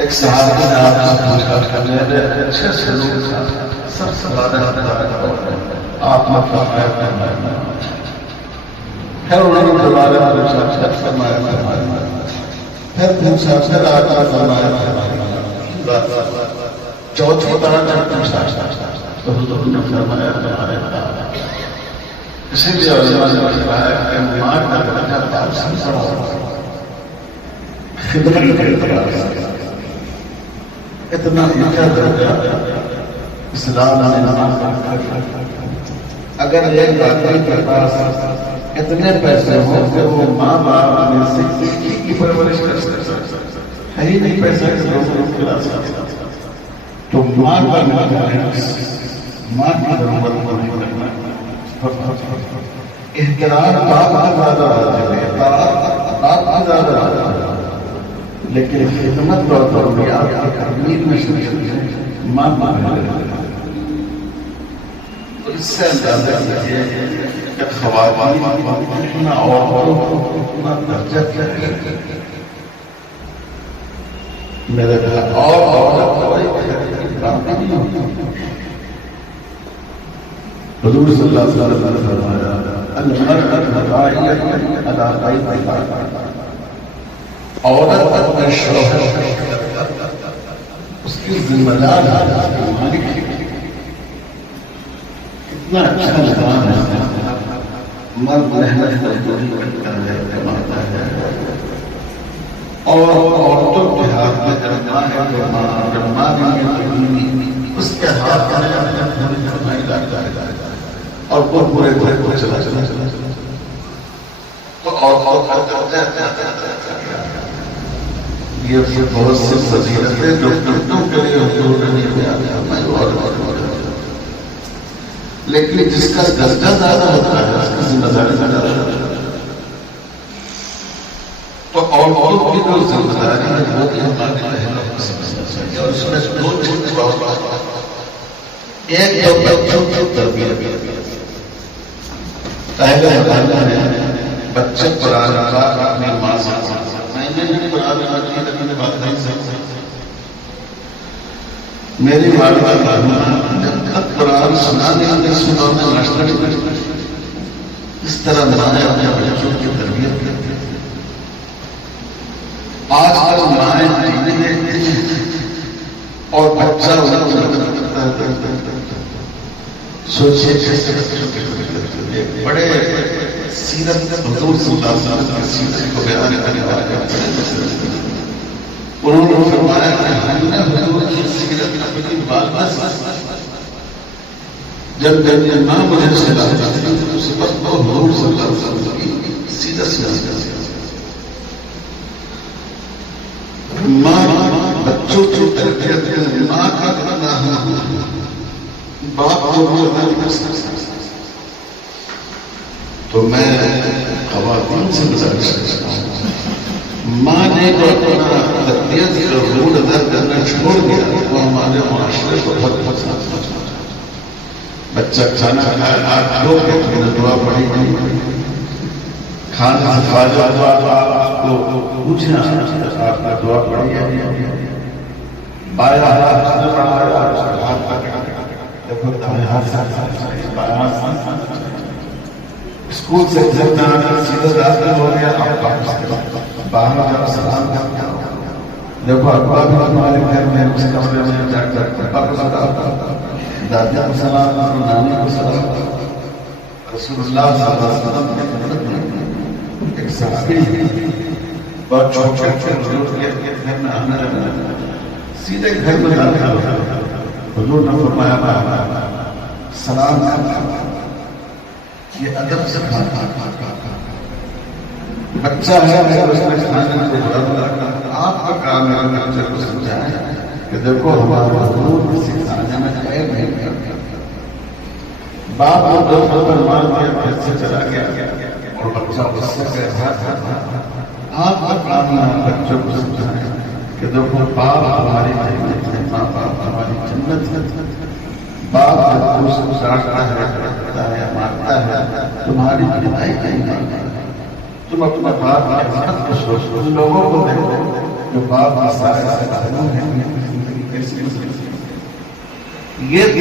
ایک صحابی نے آپ سے پوچھا کہ میرے اچھے سلوک سب سے زیادہ آپ نے فرمایا پھر انہوں نے دوبارہ پوچھا پھر فرمایا پھر پوچھا پھر آپ نے فرمایا چوتھی بار پوچھا تو حضور نے فرمایا اسی لیے علماء نے بتایا کہ ماں کا درجہ باپ سے بڑا ہوتا خدمت کرتا اتنا اونچا درجہ اسلام نے اگر ایک آدمی کے پاس اتنے پیسے ہوں کہ وہ ماں باپ میں سے ایک کی پرورش کر سکتا ہے ہی نہیں پیسہ کہ لوگوں کو کھلا سکتا تو ماں کا ماں کی احترام باپ کا زیادہ واجب ہے باپ کا زیادہ واجب ہے لیکن خدمت اور ضروریات کی تکمیل میں شریک ماں اس سے اندازہ کیجیے کہ خواتین اتنا اور اتنا درجہ کیا میرے گھر اور حضور صلی اللہ علیہ وسلم نے فرمایا عورت اپنے شوہر اس کی ذمہ دار مالک اتنا اچھا نظام ہے مرد محنت مزدوری کرتا ہے کماتا ہے اور عورتوں کے ہاتھ میں جب ماں اس کے ہاتھ میں اور وہ پورے گھر کو چلا تو یہ بہت سی فضیلتیں جو ٹوٹوں کے لیے حضور نے نہیں بیان لیکن جس کا درجہ زیادہ ہوتا ہے اس کی ذمہ داری زیادہ ہوتا ہے تو عورتوں کی جو ذمہ داری ہے وہ بھی ہماری بہنوں کو سمجھنا چاہیے اور اس میں دو چیز بہت ایک تو بچوں کی تربیت پہلے ہمارے بچے قرآن پاک اپنی ماں سے میں نے بھی قرآن پاک کی لیکن بات نہیں سکتا میری والدہ جب تک قرآن سنانے آنے سنا میں ناشتہ نہیں کرتی اس طرح مائیں اپنے بچوں کی تربیت کرتی آج کل مائیں دیکھتی ہیں اور بچہ سوچیے کیسے بڑے سیرت حضور صلی اللہ علیہ وسلم کی سیرت کو بیان کرنے والے انہوں نے فرمایا کہ ہم نے حضور کی سیرت اپنی والدہ سے جب ماں مجھے سلاتی تھی اس وقت تو حضور صلی اللہ علیہ وسلم کی سیرت سے ماں بچوں کی تربیت ماں کا کرنا باپ کو تو میں خواتین سے گزارش کرتا ہوں ماں نے جو اپنا تربیت کا رول ادا کرنا چھوڑ دیا وہ ہمارے معاشرے کو بہت بچہ کھانا کھائے آپ لوگ دعا پڑھی کھانا کھا آپ کو پوچھنا آپ کا دعا پڑھی ہے بایا اسکول سے گھر میں آنا سیدھا داخل ہو گیا باہر جب سلام کرتا دیکھو ابا بھی ہمارے گھر میں اس کمرے میں جا کر ابا کو سلام دادا کو سلام نانی کو سلام رسول اللہ صلی اللہ علیہ وسلم ایک صحابی بہت چھوٹے چھوٹے گھر میں آنا سیدھے گھر میں داخل ہوتا حضور نے فرمایا سلام یہ ادب سے بچہ ہے اس میں کھانے کو بڑا آپ کا کام ہے بچے کو سمجھائیں کہ دیکھو ہمارا حضور سکھانے میں خیر نہیں کرتا باپ کو دو خبر مار دیا پھر سے چلا گیا اور بچہ اس سے آپ کا کام ہے بچوں کو سمجھائیں کہ دیکھو باپ ہماری جنت ہے ماں باپ ہماری جنت ہے باپ کو ڈانٹتا ہے مارتا ہے تمہاری بھلائی نہیں تم اپنا باپ کی عزت کو سوچو لوگوں کو دیکھو جو باپ سارے محروم ہیں زندگی کیسی گزری یہ